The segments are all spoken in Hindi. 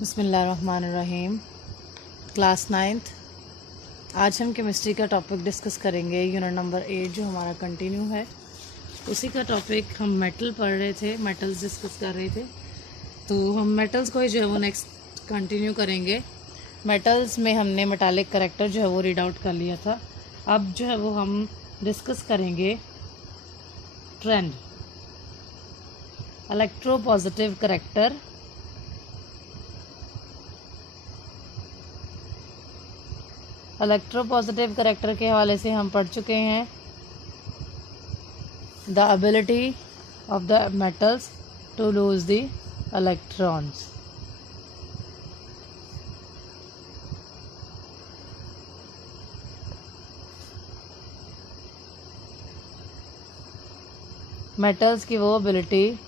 बिस्मिल्लाहिर्रहमानिर्रहीम। Class 9th। आज हम केमिस्ट्री का टॉपिक डिस्कस करेंगे। यूनिट नंबर 8 जो हमारा कंटिन्यू है, उसी का टॉपिक हम मेटल पढ़ रहे थे, मेटल्स डिस्कस कर रहे थे। तो हम मेटल्स को ही जो है वो नेक्स्ट कंटिन्यू करेंगे। मेटल्स में हमने मेटालिक करैक्टर जो है वो रीड आउट कर लिया था। अब जो है वो हम डिस्कस करेंगे trend, electropositive character, electropositive character के हवाले से हम पढ़ चुके हैं the ability of the metals to lose the electrons. Metals की वो एबिलिटी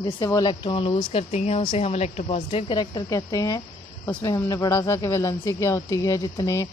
जिससे वो इलेक्ट्रॉन लूज़ करती हैं उसे हम इलेक्ट्रोपॉजिटिव करैक्टर कहते हैं। उसमें हमने पढ़ा था कि वैलेंसी क्या होती है, जितने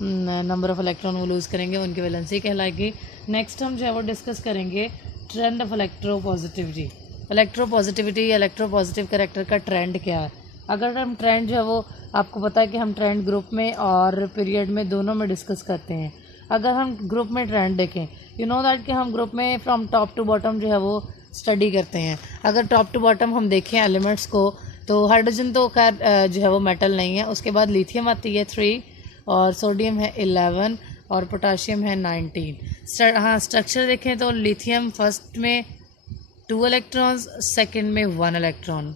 नंबर ऑफ़ इलेक्ट्रॉन वो लूज़ करेंगे उनकी वैलेंसी कहलाएगी। नेक्स्ट हम जो है वो डिस्कस करेंगे ट्रेंड ऑफ इलेक्ट्रोपॉजिटिविटी। इलेक्ट्रोपॉजिटिविटी या इलेक्ट्रोपॉजिटिव करैक्टर का ट्रेंड क्या है। अगर हम ट्रेंड जो है वो, आपको पता है कि हम ट्रेंड ग्रुप में और पीरियड में दोनों में डिस्कस करते हैं। अगर हम ग्रुप में ट्रेंड देखें, यू नो दैट कि हम ग्रुप में फ्रॉम टॉप टू बॉटम जो है वो स्टडी करते हैं। अगर टॉप टू बॉटम हम देखें एलिमेंट्स को, तो हाइड्रोजन तो खैर जो है वो मेटल नहीं है। उसके बाद लिथियम आती है 3 और सोडियम है 11 और पोटाशियम है 19। हाँ, स्ट्रक्चर देखें तो लिथियम फर्स्ट में 2 इलेक्ट्रॉन्स, सेकंड में 1 इलेक्ट्रॉन।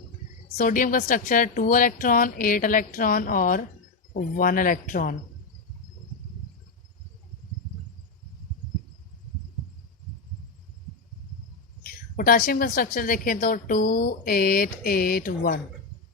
सोडियम का स्ट्रक्चर 2 इलेक्ट्रॉन, 8 इलेक्ट्रॉन और 1 इलेक्ट्रॉन। पोटाशियम का स्ट्रक्चर देखें तो 2 8 8 1।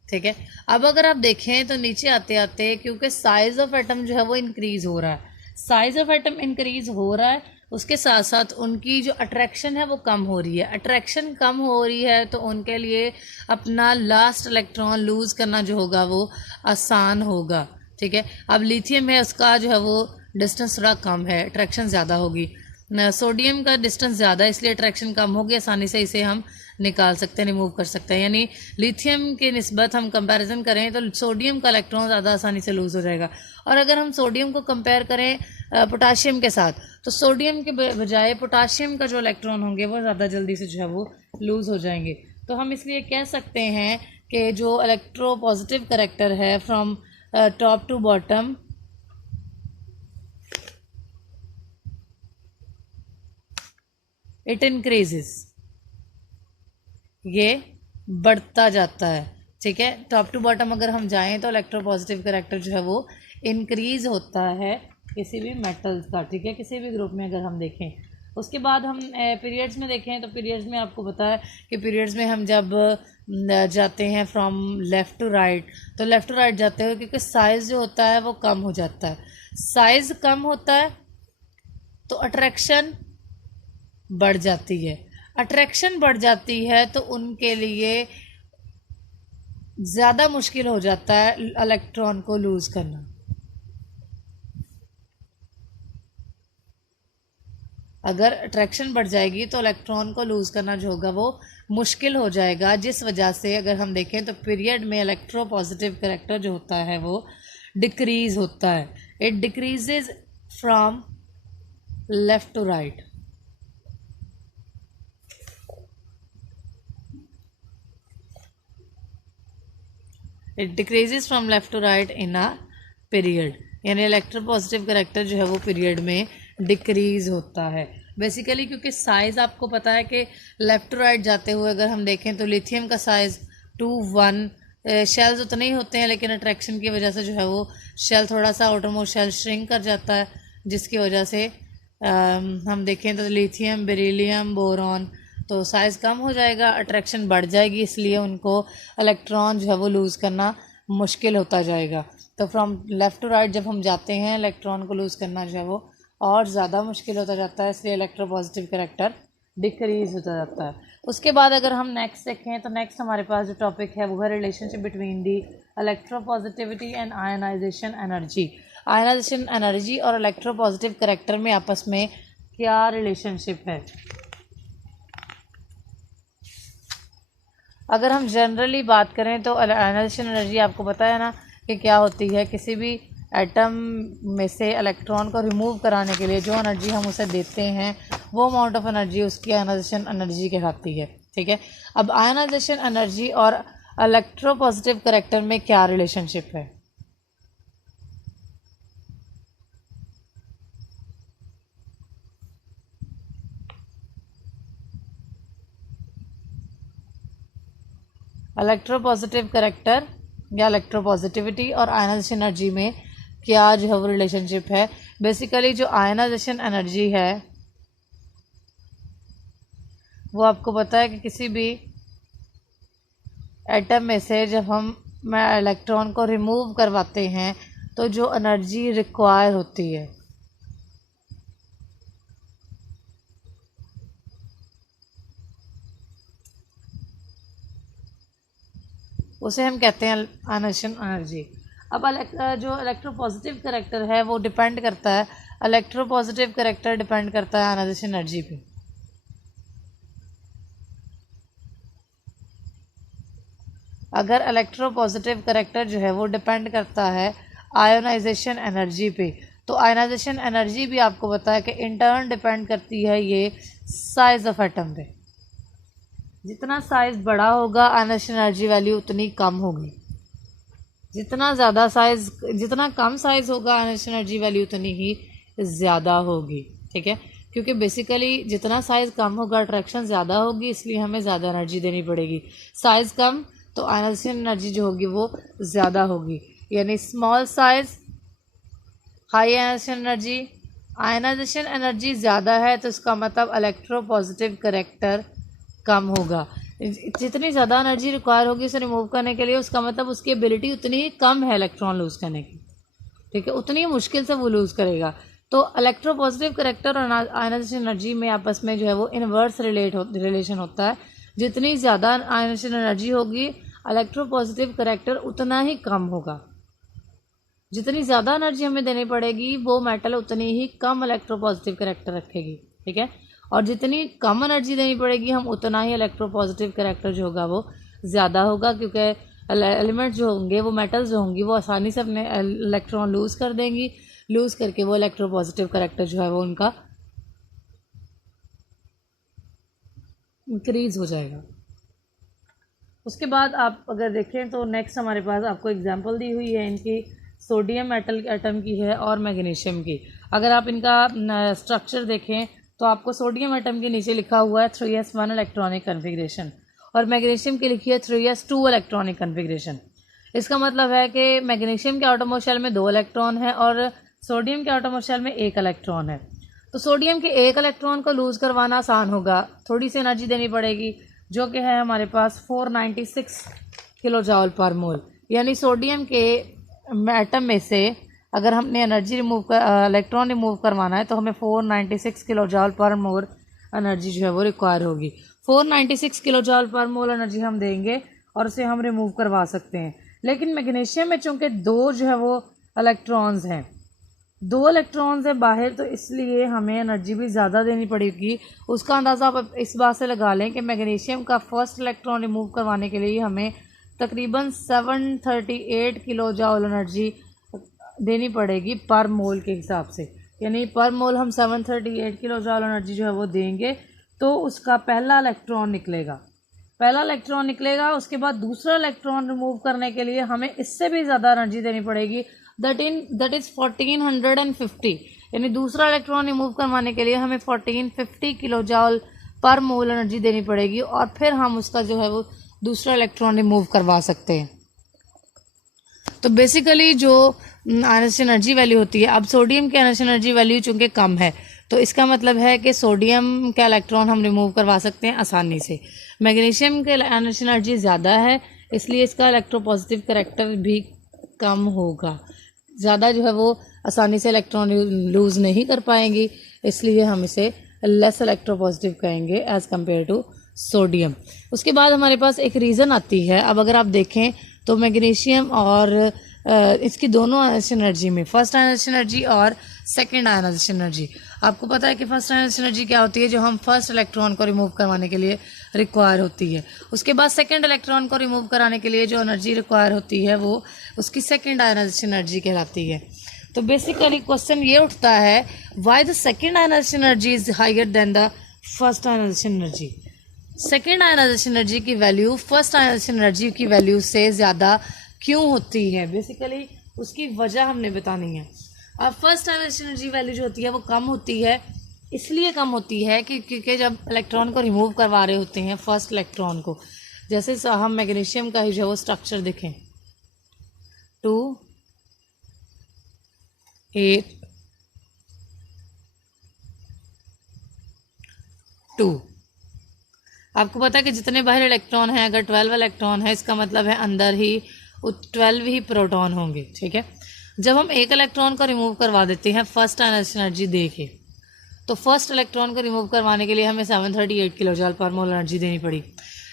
ठीक है। अब अगर आप देखें तो नीचे आते आते, क्योंकि साइज ऑफ एटम जो है वो इंक्रीज हो रहा है, साइज ऑफ एटम इंक्रीज हो रहा है, उसके साथ साथ उनकी जो अट्रैक्शन है वो कम हो रही है। अट्रैक्शन कम हो रही है तो उनके लिए अपना लास्ट इलेक्ट्रॉन लूज करना जो होगा वो आसान होगा। ठीक है। अब लिथियम है, उसका जो है वो डिस्टेंस थोड़ा कम है, अट्रैक्शन ज़्यादा होगी। सोडियम का डिस्टेंस ज़्यादा है, इसलिए अट्रैक्शन कम होगी, आसानी से इसे हम निकाल सकते हैं, रिमूव कर सकते हैं। यानी लिथियम की निस्बत हम कंपैरिजन करें तो सोडियम का इलेक्ट्रॉन ज़्यादा आसानी से लूज़ हो जाएगा। और अगर हम सोडियम को कंपेयर करें पोटाशियम के साथ, तो सोडियम के बजाय पोटाशियम का जो इलेक्ट्रॉन होंगे वो ज़्यादा जल्दी से जो है वो लूज़ हो जाएंगे। तो हम इसलिए कह सकते हैं कि जो इलेक्ट्रोपॉजिटिव करैक्टर है from top to bottom, it increases, ये बढ़ता जाता है। ठीक है। टॉप टू बॉटम अगर हम जाएं तो इलेक्ट्रोपॉजिटिव करैक्टर जो है वो इंक्रीज होता है किसी भी मेटल्स का। ठीक है, किसी भी ग्रुप में अगर हम देखें। उसके बाद हम पीरियड्स में देखें तो पीरियड्स में आपको पता है कि पीरियड्स में हम जब जाते हैं फ्रॉम लेफ़्ट टू राइट, तो लेफ़्ट टू राइट जाते हुए क्योंकि साइज़ जो होता है वो कम हो जाता है। साइज़ कम होता है तो अट्रैक्शन बढ़ जाती है। अट्रैक्शन बढ़ जाती है तो उनके लिए ज़्यादा मुश्किल हो जाता है इलेक्ट्रॉन को लूज़ करना। अगर अट्रैक्शन बढ़ जाएगी तो इलेक्ट्रॉन को लूज़ करना जो होगा वो मुश्किल हो जाएगा, जिस वजह से अगर हम देखें तो पीरियड में इलेक्ट्रोपॉजिटिव करैक्टर जो होता है वो डिक्रीज़ होता है। It decreases from left to right. It decreases from left to right in a period. यानी इलेक्ट्रोपॉजिटिव करैक्टर जो है वो पीरियड में डिक्रीज होता है बेसिकली, क्योंकि साइज़ आपको पता है कि लेफ़्ट टू राइट जाते हुए अगर हम देखें तो लिथियम का साइज़ 2 1, शेल्स उतने ही होते हैं, लेकिन अट्रैक्शन की वजह से जो है वो शेल थोड़ा सा आउटरमोस्ट शेल श्रिंक कर जाता है, जिसकी वजह से हम देखें तो लिथियम, बेरिलियम, बोरॉन, तो साइज़ कम हो जाएगा, अट्रैक्शन बढ़ जाएगी, इसलिए उनको इलेक्ट्रॉन जो है वो लूज़ करना मुश्किल होता जाएगा। तो फ्रॉम लेफ़्ट टू राइट जब हम जाते हैं इलेक्ट्रॉन को लूज़ करना जो है वो और ज़्यादा मुश्किल होता जाता है, इसलिए इलेक्ट्रोपॉजिटिव करैक्टर डिक्रीज होता जाता है। उसके बाद अगर हम नेक्स्ट देखें तो नेक्स्ट हमारे पास जो टॉपिक है वो है relationship between the electropositivity and ionization energy. Ionisation energy और इलेक्ट्रोपॉजिटिव करैक्टर में आपस में क्या रिलेशनशिप है। अगर हम जनरली बात करें तो आयनाइजेशन एनर्जी आपको पता है ना कि क्या होती है। किसी भी एटम में से इलेक्ट्रॉन को रिमूव कराने के लिए जो एनर्जी हम उसे देते हैं वो अमाउंट ऑफ एनर्जी उसकी आयनाइजेशन एनर्जी कहलाती है। ठीक है, अब आयनाइजेशन एनर्जी और इलेक्ट्रोपॉजिटिव करैक्टर में क्या रिलेशनशिप है? इलेक्ट्रोपॉजिटिव करैक्टर या इलेक्ट्रोपॉजिटिविटी और आयनाइजेशन एनर्जी में क्या जो है वो रिलेशनशिप है? बेसिकली जो आयनाइजेशन एनर्जी है वो आपको पता है कि किसी भी एटम में से जब हम इलेक्ट्रॉन को रिमूव करवाते हैं तो जो एनर्जी रिक्वायर होती है उसे हम कहते हैं आयनाइजेशन एनर्जी। अब जो इलेक्ट्रोपॉजिटिव करैक्टर है वो डिपेंड करता है, इलेक्ट्रोपॉजिटिव करैक्टर डिपेंड करता है आयनाइजेशन एनर्जी पे। अगर इलेक्ट्रोपॉजिटिव करैक्टर जो है वो डिपेंड करता है आयोनाइजेशन एनर्जी पे, तो आयोनाइजेशन एनर्जी भी आपको पता है कि इंटर्न डिपेंड करती है ये साइज ऑफ एटम पे। जितना साइज बड़ा होगा आयनाइजेशन एनर्जी वैल्यू उतनी कम होगी, जितना कम साइज होगा आयनाइजेशन एनर्जी वैल्यू उतनी ही ज़्यादा होगी। ठीक है, क्योंकि बेसिकली जितना साइज़ कम होगा अट्रैक्शन ज़्यादा होगी, इसलिए हमें ज़्यादा एनर्जी देनी पड़ेगी। साइज़ कम तो आयनाइजेशन एनर्जी जो होगी वो ज़्यादा होगी, यानी small size high ionisation energy. Ionisation energy ज़्यादा है तो इसका मतलब इलेक्ट्रोपॉजिटिव करैक्टर कम होगा। जितनी ज़्यादा एनर्जी रिक्वायर होगी उसे रिमूव करने के लिए, उसका मतलब उसकी एबिलिटी उतनी ही कम है इलेक्ट्रॉन लूज़ करने की। ठीक है, उतनी ही मुश्किल से वो लूज़ करेगा। तो इलेक्ट्रोपॉजिटिव करैक्टर और आयनाइजेशन एनर्जी में आपस में जो है वो इन्वर्स रिलेशन होता है। जितनी ज़्यादा आयनाइजेशन एनर्जी होगी इलेक्ट्रोपॉजिटिव करैक्टर उतना ही कम होगा। जितनी ज़्यादा एनर्जी हमें देनी पड़ेगी वो मेटल उतनी ही कम इलेक्ट्रोपॉजिटिव करैक्टर रखेगी। ठीक है, और जितनी कम एनर्जी देनी पड़ेगी हम उतना ही इलेक्ट्रोपॉजिटिव करैक्टर जो होगा वो ज़्यादा होगा, क्योंकि एलिमेंट जो होंगे वो मेटल्स जो होंगी वो आसानी से अपने इलेक्ट्रॉन लूज़ कर देंगी। लूज़ करके वो इलेक्ट्रोपॉजिटिव करैक्टर जो है वो उनका इंक्रीज़ हो जाएगा। उसके बाद आप अगर देखें तो नेक्स्ट हमारे पास आपको एग्जांपल दी हुई है इनकी, सोडियम मेटल एटम की है और मैग्नीशियम की। अगर आप इनका स्ट्रक्चर देखें तो आपको सोडियम एटम के नीचे लिखा हुआ है 3s1 इलेक्ट्रॉनिक कन्फिग्रेशन और मैग्नीशियम की लिखी है 3s2 इलेक्ट्रॉनिक कन्फिग्रेशन। इसका मतलब है कि मैग्नीशियम के एटॉमिक शेल में 2 इलेक्ट्रॉन है और सोडियम के एटॉमिक शेल में 1 इलेक्ट्रॉन है। तो सोडियम के 1 इलेक्ट्रॉन को लूज़ करवाना आसान होगा, थोड़ी सी एनर्जी देनी पड़ेगी जो कि है हमारे पास 496 किलो जॉल पर मोल। यानी सोडियम के एटम में से अगर हमने एनर्जी इलेक्ट्रॉन रिमूव करवाना है तो हमें 496 किलो जॉल पर मोल एनर्जी जो है वो रिक्वायर होगी। 496 किलो जॉल पर मोल एनर्जी हम देंगे और उसे हम रिमूव करवा सकते हैं। लेकिन मैग्नीशियम में चूँकि 2 जो है वो इलेक्ट्रॉन्स हैं, 2 इलेक्ट्रॉन्स हैं बाहर, तो इसलिए हमें एनर्जी भी ज़्यादा देनी पड़ेगी। उसका अंदाज़ा आप इस बात से लगा लें कि मैग्नीशियम का फर्स्ट इलेक्ट्रॉन रिमूव करवाने के लिए हमें तकरीबन 738 किलो जॉल एनर्जी देनी पड़ेगी पर मोल के हिसाब से। यानी पर मोल हम 738 किलो जॉल एनर्जी जो है वो देंगे तो उसका पहला इलेक्ट्रॉन निकलेगा। उसके बाद दूसरा इलेक्ट्रॉन रिमूव करने के लिए हमें इससे भी ज़्यादा एनर्जी देनी पड़ेगी, दैट इज़ 1450। यानी दूसरा इलेक्ट्रॉन रिमूव करवाने के लिए हमें 1450 किलो जॉल पर मोल एनर्जी देनी पड़ेगी और फिर हम उसका जो है वो दूसरा इलेक्ट्रॉन रिमूव करवा सकते हैं। तो बेसिकली जो आयनाइजेशन एनर्जी वैल्यू होती है, अब सोडियम की आयनाइजेशन एनर्जी वैल्यू चूँकि कम है तो इसका मतलब है कि सोडियम का इलेक्ट्रॉन हम रिमूव करवा सकते हैं आसानी से। मैग्नीशियम के आयनाइजेशन एनर्जी ज़्यादा है इसलिए इसका इलेक्ट्रोपॉजिटिव करैक्टर भी कम होगा, ज़्यादा जो है वो आसानी से इलेक्ट्रॉन लूज़ नहीं कर पाएंगी, इसलिए हम इसे लेस इलेक्ट्रोपॉजिटिव कहेंगे एज़ कम्पेयर टू सोडियम। उसके बाद हमारे पास एक रीज़न आती है। अब अगर आप देखें तो मैग्नीशियम और इसकी दोनों आयनाइजेशन एनर्जी में, फर्स्ट आयनाइजेशन एनर्जी और सेकंड आयनाइजेशन एनर्जी। आपको पता है कि फर्स्ट आयनाइजेशन एनर्जी क्या होती है, जो हम फर्स्ट इलेक्ट्रॉन को रिमूव करवाने के लिए रिक्वायर होती है। उसके बाद सेकंड इलेक्ट्रॉन को रिमूव कराने के लिए जो एनर्जी रिक्वायर होती है वो उसकी सेकंड आयनाइजेशन एनर्जी कहलाती है। तो बेसिकली क्वेश्चन ये उठता है, why the second ionization energy is higher than the first ionization energy. Second ionization energy की वैल्यू फर्स्ट आयनाइजेशन एनर्जी की वैल्यू से ज़्यादा क्यों होती है, बेसिकली उसकी वजह हमने बतानी है। अब फर्स्ट आयनाइजेशन एनर्जी वैल्यू जो होती है वो कम होती है, इसलिए कम होती है कि क्योंकि जब इलेक्ट्रॉन को रिमूव करवा रहे होते हैं फर्स्ट इलेक्ट्रॉन को, जैसे हम मैग्नीशियम का ही जो वो स्ट्रक्चर देखें 2 8 2, आपको पता है कि जितने बाहर इलेक्ट्रॉन हैं, अगर 12 इलेक्ट्रॉन है इसका मतलब है अंदर ही 12 ही प्रोटॉन होंगे। ठीक है, जब हम एक इलेक्ट्रॉन को रिमूव करवा देते हैं फर्स्ट आयनाइजेशन एनर्जी देके, तो फर्स्ट इलेक्ट्रॉन को रिमूव करवाने के लिए हमें 738 किलो जूल पर मोल एनर्जी देनी पड़ी।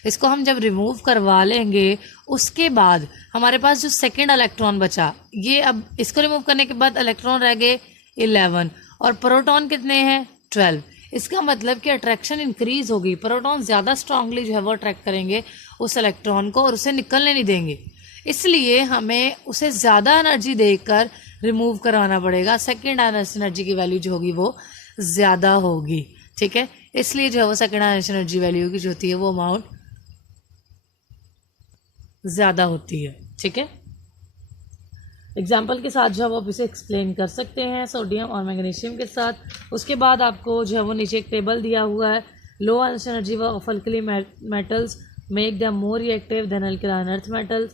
इसको हम जब रिमूव करवा लेंगे उसके बाद हमारे पास जो सेकेंड इलेक्ट्रॉन बचा, ये अब इसको रिमूव करने के बाद इलेक्ट्रॉन रह गए 11 और प्रोटॉन कितने हैं 12। इसका मतलब कि अट्रैक्शन इंक्रीज होगी, प्रोटॉन ज़्यादा स्ट्रांगली जो है वो अट्रैक्ट करेंगे उस इलेक्ट्रॉन को और उसे निकलने नहीं देंगे, इसलिए हमें उसे ज़्यादा एनर्जी देकर रिमूव करवाना पड़ेगा। सेकेंड आयनाइजेशन एनर्जी की वैल्यू जो होगी वो ज़्यादा होगी। ठीक है, इसलिए जो है वो सेकेंड आयनाइजेशन एनर्जी वैल्यू की जो होती है वो अमाउंट ज़्यादा होती है। ठीक है, एग्जाम्पल के साथ जो है वो आप इसे एक्सप्लेन कर सकते हैं सोडियम और मैग्नीशियम के साथ। उसके बाद आपको जो है वो नीचे एक टेबल दिया हुआ है, low ionization energy of alkali metals make them more reactive than alkaline earth metals.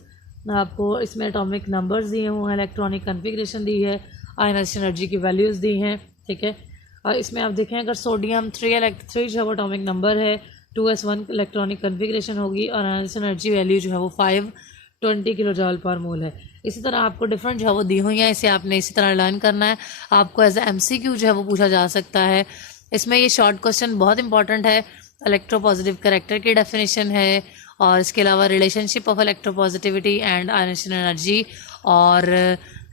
आपको इसमें एटॉमिक नंबर्स दिए हुए हैं, इलेक्ट्रॉनिक कन्फिग्रेशन दी है, आयनाइजेशन एनर्जी की वैल्यूज़ दी हैं। ठीक है, और इसमें आप देखें अगर सोडियम 3 जो है वो एटॉमिक नंबर है, 2s1 इलेक्ट्रॉनिक कन्फिग्रेशन होगी और आयनाइजेशन एनर्जी वैल्यू जो है वो 520 किलो जूल पर मोल है। इसी तरह आपको डिफरेंट जो है वो दी हुई हैं, इसे आपने इसी तरह लर्न करना है। आपको एज MCQ जो है वो पूछा जा सकता है। इसमें ये शॉर्ट क्वेश्चन बहुत इंपॉर्टेंट है, इलेक्ट्रोपॉजिटिव कैरेक्टर की डेफिनेशन है और इसके अलावा relationship of electropositivity and ionization energy, और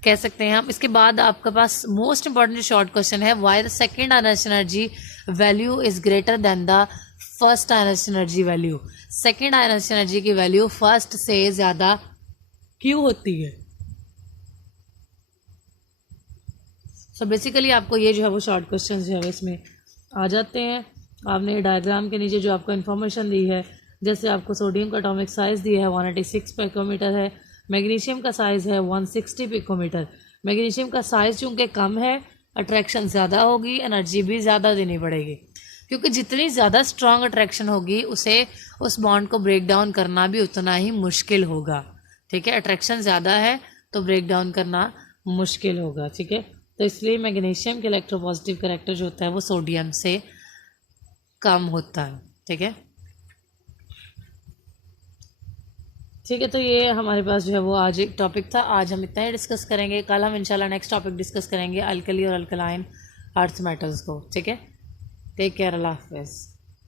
कह सकते हैं हम इसके बाद आपके पास मोस्ट इंपॉर्टेंट शॉर्ट क्वेश्चन है, why the second ionization energy value is greater than the first ionization energy value. Second ionization energy की वैल्यू फर्स्ट से ज़्यादा क्यों होती है। सो बेसिकली आपको ये जो है वो शॉर्ट क्वेश्चन जो है इसमें आ जाते हैं। आपने डायग्राम के नीचे जो आपको इन्फॉर्मेशन दी है, जैसे आपको सोडियम का एटॉमिक साइज़ दिया है 186 पिकोमीटर है, मैग्नीशियम का साइज़ है 160 पिकोमीटर। मैग्नीशियम का साइज़ चूँकि कम है, अट्रैक्शन ज़्यादा होगी, एनर्जी भी ज़्यादा देनी पड़ेगी, क्योंकि जितनी ज़्यादा स्ट्रॉन्ग अट्रैक्शन होगी उसे उस बॉन्ड को ब्रेक डाउन करना भी उतना ही मुश्किल होगा। ठीक है, अट्रैक्शन ज़्यादा है तो ब्रेक डाउन करना मुश्किल होगा। ठीक है, तो इसलिए मैग्नीशियम के इलेक्ट्रोपॉजिटिव कैरेक्टर जो होता है वो सोडियम से कम होता है। ठीक है, ठीक है, तो ये हमारे पास जो है वो आज एक टॉपिक था। आज हम इतना ही डिस्कस करेंगे, कल हम इंशाल्लाह नेक्स्ट टॉपिक डिस्कस करेंगे अल्कली और अल्कलाइन अर्थ मेटल्स को। ठीक है, टेक केयर, अल्लाह हाफ़िज़।